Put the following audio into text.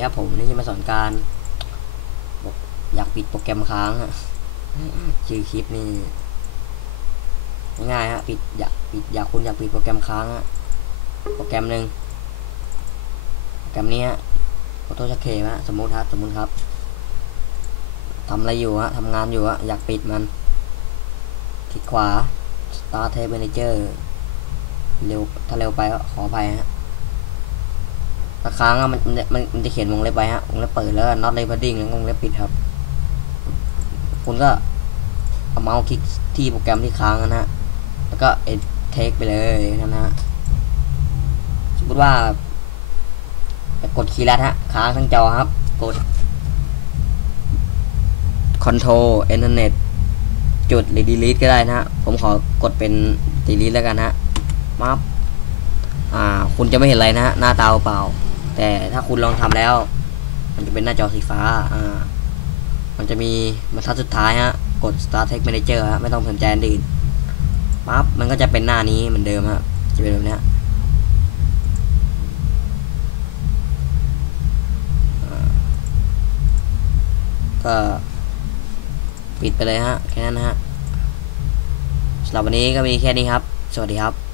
ดีครับผมนี่จะมาสอนการอยากปิดโปรแกรมค้างชื่อคลิปนี่ง่ายฮะปิดอยากปิดอยากคุณอยากปิดโปรแกรมค้างโปรแกรมหนึ่งโปรแกรมนี้ฮะโฟโต้ชักเคฮะสมมุติครับสมมุติครับทำอะไรอยู่ฮะทำงานอยู่ฮะอยากปิดมันคลิกขวา Start Tape Manager เร็วถ้าเร็วไปขออภัยฮะ ค้างอะมันมันมันจะเขียนวงเล็บไปฮะวงเล็บเปิดแล้ว not loading แล้ววงเล็บปิดครับ คุณก็เอาเมาส์คลิกที่โปรแกรมที่ค้างนะฮะแล้วก็เอ็ดเทคไปเลยนะฮะสมมติว่ากดคีย์ลัดฮะค้างทั้งจอครับ กด Control Internet จุดหรือ delete ก็ได้นะฮะ ผมขอกดเป็น delete แล้วกันฮะมับอ่า คุณจะไม่เห็นอะไรนะฮะ หน้าตาเปล่า แต่ถ้าคุณลองทำแล้ว มันจะเป็นหน้าจอสีฟ้าอ่ามันจะมีบรรทัดสุดท้ายฮะ กด Start Text Manager ฮะ ไม่ต้องสนใจอันอื่นปั๊บมันก็จะเป็นหน้านี้เหมือนเดิมฮะ จะเป็นแบบนี้ก็ปิดไปเลยฮะ แค่นั้นฮะสำหรับวันนี้ก็มีแค่นี้ครับ สวัสดีครับ